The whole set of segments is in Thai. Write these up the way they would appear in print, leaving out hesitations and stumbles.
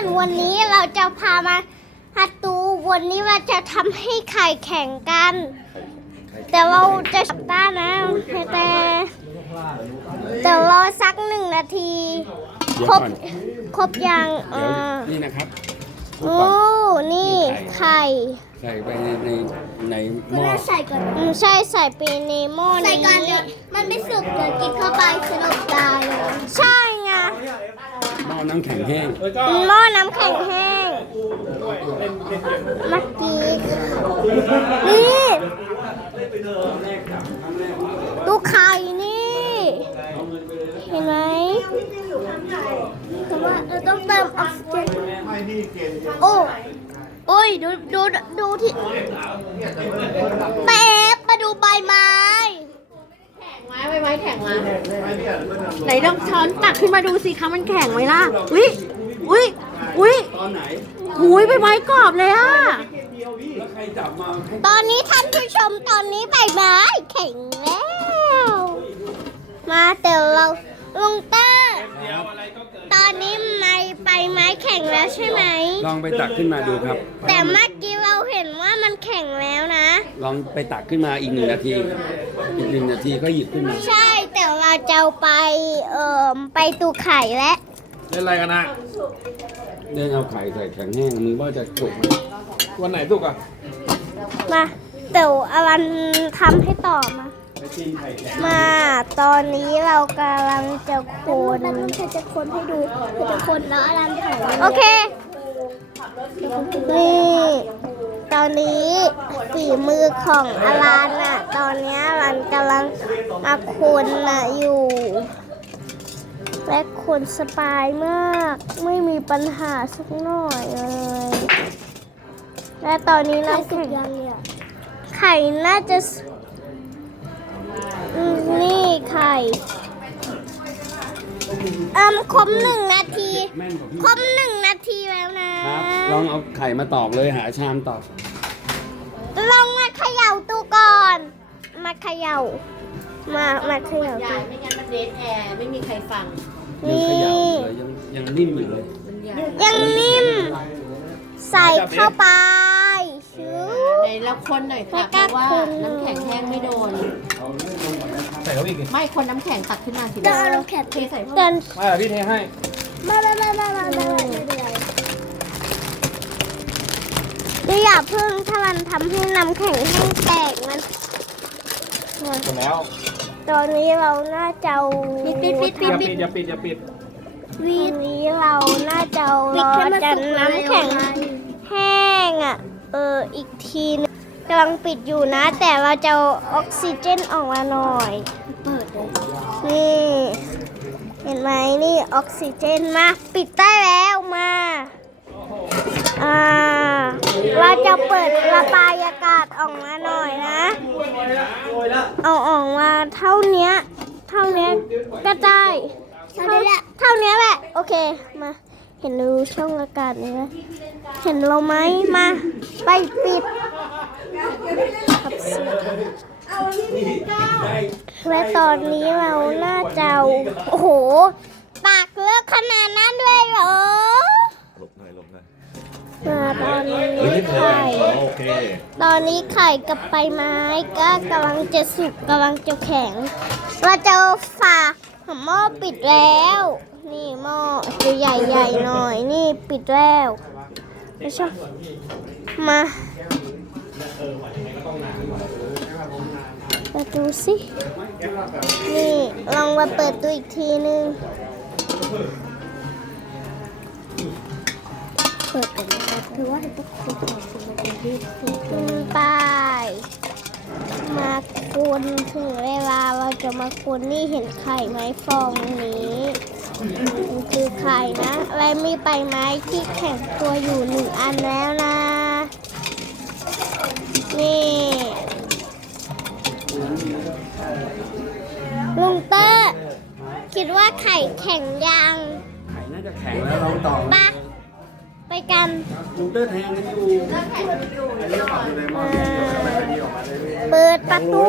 อนๆวันนี้เราจะพามาดูวันนี้เราจะทำให้ไข่แข่งกัน แต่เราจะจับได้นะแต่รอสัก1 นาที ครบยังนี่นะครับโอ้นี่ไข่ใส่ไปในหม้อใส่ก่อนใช่ใส่ไปในหม้อใส่ก่อนเดี๋ยวมันไม่สุกเดี๋ยวกินเข้าไปสลบตายใช่ไงหม้อน้ำแข็งแห้งหม้อน้ำแข็งแห้งเมื่อกี้นี่ดูไข่นี่เห็นไหมแต่ว่าเราต้องเติมออกซิเจนโอ้ยดูที่แป๊บมาดูใบไม้ใบไม้แข็งมาไหนลองช้อนตักขึ้นมาดูสิคะมันแข็งไหมล่ะอุ้ยตอนไหนหุยใบไม้กรอบเลยอ่ะตอนนี้ท่านผู้ชมตอนนี้ใบไม้แข็งแล้วมาเดี๋ยวเราลุงเต้ตอนนี้ใบไม้แข็งแล้วใช่ไหมลองไปตักขึ้นมาดูครับแต่เมื่อกี้เราเห็นว่ามันแข็งแล้วนะลองไปตักขึ้นมาอีก1 นาทีก็หยิบขึ้นมาใช่แต่เราจะไปตูไข่แล้วเล่นอะไรกันนะเดินเอาไข่ใส่แข็งแห้งมึงว่าจะสุกวันไหนสุกอ่ะมาเดี๋ยวอลันทำให้ต่อมาตอนนี้เรากำลังจะคนจะคนให้ดูจะคนแล้วอลันถ่ายโอเคนี่ตอนนี้ฝีมือของอลันน่ะตอนนี้อลันกำลังมาคนน่ะอยู่และคนสบายมากไม่มีปัญหาสักหน่อยเลยและตอนนี้น้ำแข็งไข่น่าจะนี่ไข่ครบ1 นาทีครบ1 นาทีแล้วนะครับลองเอาไข่มาตอกเลยหาชามตอกลองมาเขย่าตู้ก่อนมาเขย่ามาเขย่าตู้ไม่งั้นมันเดทแอร์ไม่มีใครฟังนี่ยังนิ่มอยู่เลยยังนิ่มใส่เข้าไปในแล้วคนหน่อยค่ะเพราะว่าน้ำแข็งแห้งไม่โดนใส่เขาอีกไม่คนน้ำแข็งตักขึ้นมาทีเดียวน้ำแข็งเทใส่เพิ่มไม่พี่เทให้ไม่อย่าเพิ่งถ้ามันทำให้น้ำแข็งแห้งแตกมันหมดแล้วตอนนี้เราน่าจะอย่าปิดวีนี้เราน่าจะรอจนน้ำแข็งแห้งอีกทีนึงกำลังปิดอยู่นะแต่เราจะออกซิเจนออกมาหน่อยเปิดนี่เห็นไหมนี่ออกซิเจนมาปิดได้แล้วมาเราจะเปิดระบายอากาศออกมาหน่อยนะเอาออกมาเท่านี้ก็ได้เท่านี้แหละโอเคมาเห็นรูช่องอากาศนี้ไหมเห็นเราไหมมาไปปิดและตอนนี้เราน่าจะโอ้โหปากเลือกขนาดนั้นเลยเหรอหลบหน่อยมาตอนนี้ไข่ตอนนี้ไข่กับใบไม้ก็กำลังจะสุกกำลังจะแข็งเราจะฝาหม้อปิดแล้วนี่หม้อจะใหญ่ๆหน่อยนี่ปิดแล้วไม่ใช่มาดูสินี่ลองมาเปิดดูอีกทีนึงเปิดกันนะครับคือว่าต้องคนต่อสิมาเป็นที่ไปมาคนถึงเวลาเราจะมาคนนี่เห็นไข่ไหมฟองนี้มันคือไข่นะและมีใบไม้ที่แข็งตัวอยู่1 อันแล้วนะนี่ลุงเต้คิดว่าไข่แข็งยังไข่น่าจะแข็งแล้วลองต่อไปกันลุงเต้แทงกันอยู่เปิดประตู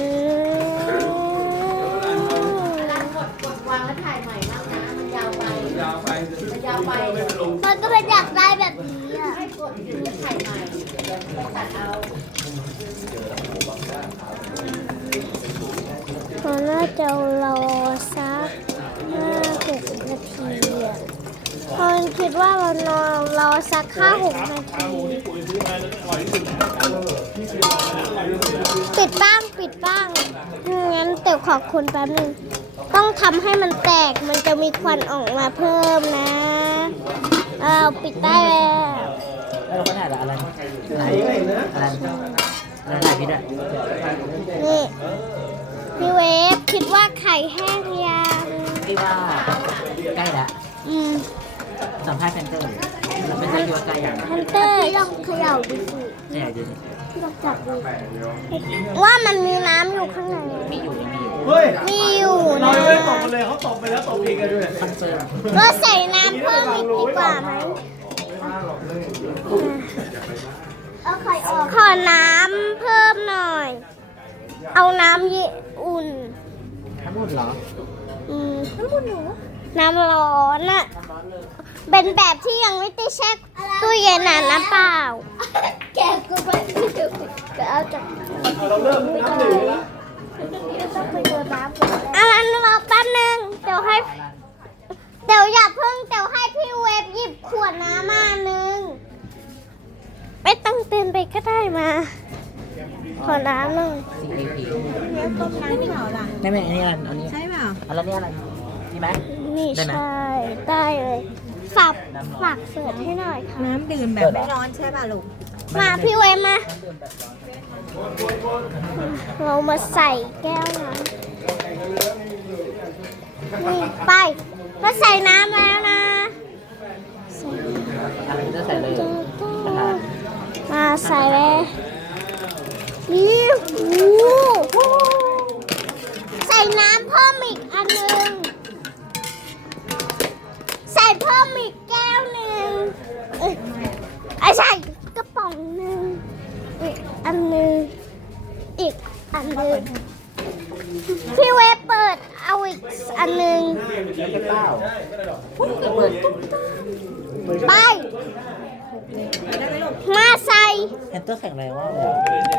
วางแล้วถ่ายใหม่มากนะมันยาวไปยาวไปยาวไปมันก็เป็นอยากได้แบบนี้อ่ะให้กดไข่ใหม่ไปตัดเอาเราน่าจะรอสัก5-6 นาทีอ่ะพอนคิดว่าเรารอสัก5-6 นาที ปิดบ้างงั้นเดี๋ยวขอคุณแป๊บนึงต้องทำให้มันแตกมันจะมีควันออกมาเพิ่มนะปิดได้แล้วแล้วเราก็ถ่ายอะไรถ่ายพี่ด้วยนี่พี่เวฟคิดว่าไข่แห้งยังพี่ว่าใกล้ละ สัมภาษณ์แฟนเตอร์เราไม่ใช่คิดว่าใกล้อย่างฮันเตอร์ลองเขย่าดูสิใช่ดูสิลองจับดูว่ามันมีน้ำอยู่ข้างในมีอยู่ยังมีอยู่เฮ้ยมีอยู่เรานะไม่ตบกันเลยเขาตบไปแล้วตบอีกกันด้วยคอนเฟิร์มเราใส่น้ำเพิ่มอีกดีกว่าไหมขอน้ำเพิ่มหน่อย เอาน้ำเย็นอุ่นทั้งหมดเหรอน้ำร้อนอะเป็นแบบที่ยังไม่ได้แช่ตู้เย็นนะน้ำเปล่า แกกูไปจะเอาจากเราเริ่มนับหนึ่งแล้วอันนั้นรอแป๊บนึงเดี๋ยวอย่าเพิ่งเดี๋ยวให้พี่เวฟหยิบขวดน้ำมาหนึ่งไม่ต้องเตือนไปก็ได้มา ขอน้ำหน่อย CAP ต้มน้ำไม่เหรอล่ะไม่อันนี้อันนี้ใช่เปล่าอันนี้อะไรนี่ไหมนี่ได้ไหมใช่ได้เลยฝากเสิร์ฟให้หน่อยค่ะน้ำดื่มแบบไม่ร้อนใช่ป่ะลูกมาพี่เวฟมา เรามาใส่แก้วน้ำนี่ไปเราใส่น้ำแล้วนะใส่อะไรจะใส่เลยมาใส่เลยนี่ใส่น้ำเพิ่มอีกอันหนึ่งใส่เพิ่มอีกแก้วหนึ่งใส่กระป๋องหนึ่งอีกอันหนึ่งอีกอันหนึ่งพี่เวฟเปิดเอาอีกอันหนึ่งไปมาใส่แฮนเตอร์แข็งแรงมากเลย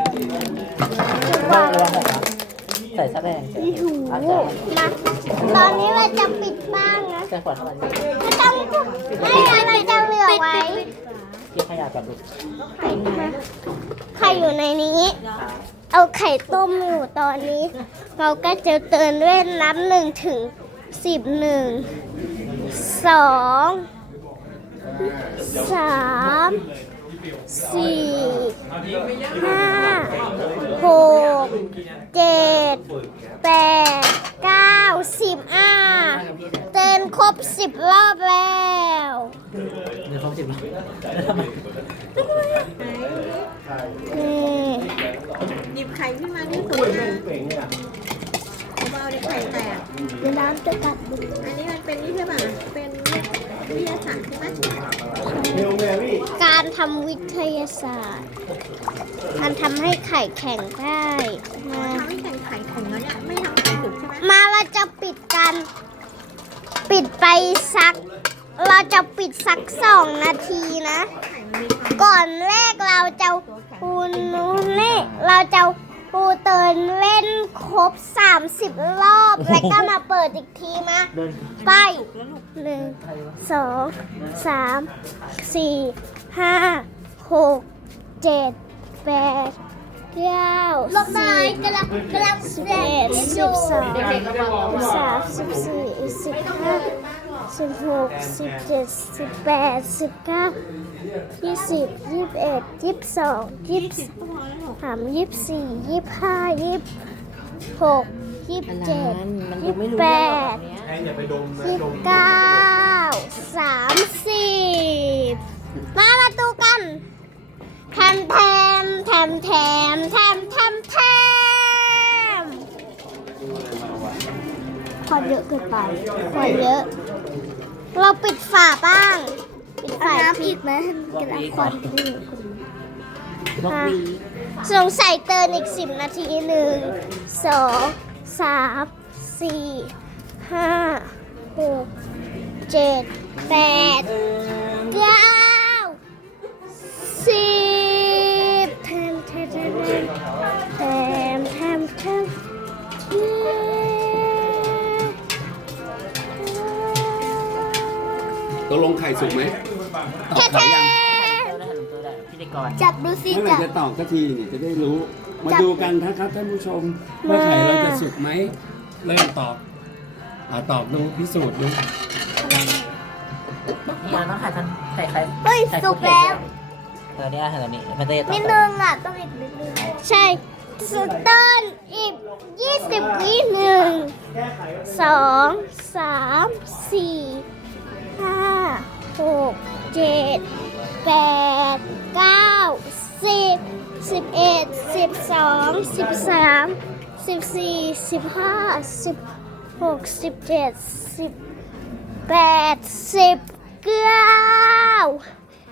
ระวังนะใส่ซะแรงอีหูมาตอนนี้เราจะปิดบ้านนะใส่ขวดเท่าไหร่ไม่ต้องให้อะไรจะเหลือไว้ที่ขยะกับลูกไข่อยู่ในนี้ เอาไข่ต้มอยู่ตอนนี้ เราก็จะเตือนด้วยนับ1 ถึง 10 1 2 3 4 5 6 7 8 9 10เตือนครบ 10 รอบแล้วเดี๋ยวเขาจิบนี่หยิบไข่ขึ้นมาที่สุดนะเบาๆเดี๋ยวไข่แตกเดี๋ยวน้ำจะกัดดูอันนี้มันเป็นนี่ใช่ป่ะ เป็นวิทยาศาสตร์ใช่ไหมเฮลแมรี่การทำวิทยาศาสตร์ มันทำให้ไข่แข็งได้มาทำให้ไข่ไข่ของแล้วเนี่ยไม่ทำไข่สุกใช่ไหมมาเราจะปิดกัน ปิดไปสัก เราจะปิดสัก2 นาทีนะไข่มันมีความก่อนแรกเราจะปูนู้นนี่เราจะปูเตินเล่นครบ30 รอบ แล้วก็มาเปิดอีกทีมาเดินไป1 2 3 4 5 6 7 8 9 ลบได้กำลัง11 12 13 14 15 16 17 18 19 20 21 22 23 24 25 26 27 28 แอนอย่าไปดมนะดม 19 30 มาดูกันแถมขอเยอะเกินไปขอเยอะ เราปิดฝาบ้าง ปิดฝาอีกไหมกระดาษควันที่บล็อกวีสงสัยเตินอีก10 นาที1 2 3 4 5 6 7 8 9 10แทมแทมแทมแทมแทมแทมตกลงไข่สุกไหมตอกไข่ยังพิธีกรจับดูสิเมื่อไหร่จับจะตอกสักทีเนี่ยจะได้รู้ มาจับดูกันนะครับท่านผู้ชมว่าไข่เราจะสุกไหมเริ่มตอกตอกดูพิสูจน์ดูนี่เราต้องถ่ายทันถ่ายใครเฮ้ยสุกแล้วเนี่ยเธอนี่มันจะนิดนึงอ่ะต้องอีกนิดนึงใช่สตาร์ทอีก20 วิหนึ่ง2 3 4 5 6 7 8 9 10 11 12 13 14 15 16 17 18 10 9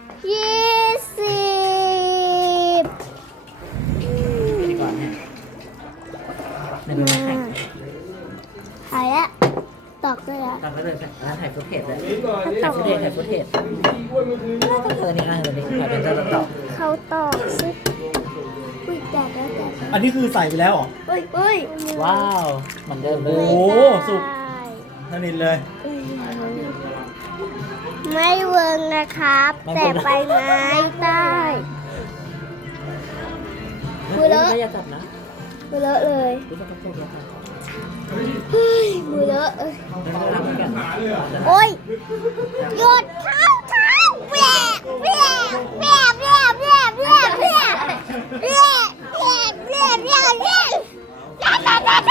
20 พิธีกรเนี่ยหนึ่งถ่ายหายละตอกเลยละตอนก็เลยถ่ายฟุตเทจเลยถ่ายฟุตเทจถ่ายฟุตเทจเธอนี่นะเธอนี่ถ่ายเป็นเจ้าต่อเขาตอกสิอุ้ยแตกแล้วแตกแล้วอันนี้คือใส่ไปแล้วเหรออุ้ยว้าวเหมือนเดิมเลโอ้ยโห สุกไม่ได้สนิทเลยไม่เวิร์กนะครับ แต่ใบไม้ได้ มือเลอะไม่อย่าจับนะมือเลอะเลยไม่ต้องพูดเยอะเฮ้ยมือเลอะเอ้ยไม่ต้องทำเหมือนกันโอ้ยหยุดเท้าแหวะแหวะแหวะแหวะแหวะแหวะแหวะแหวะแหวะแหวะแหวะแหวะ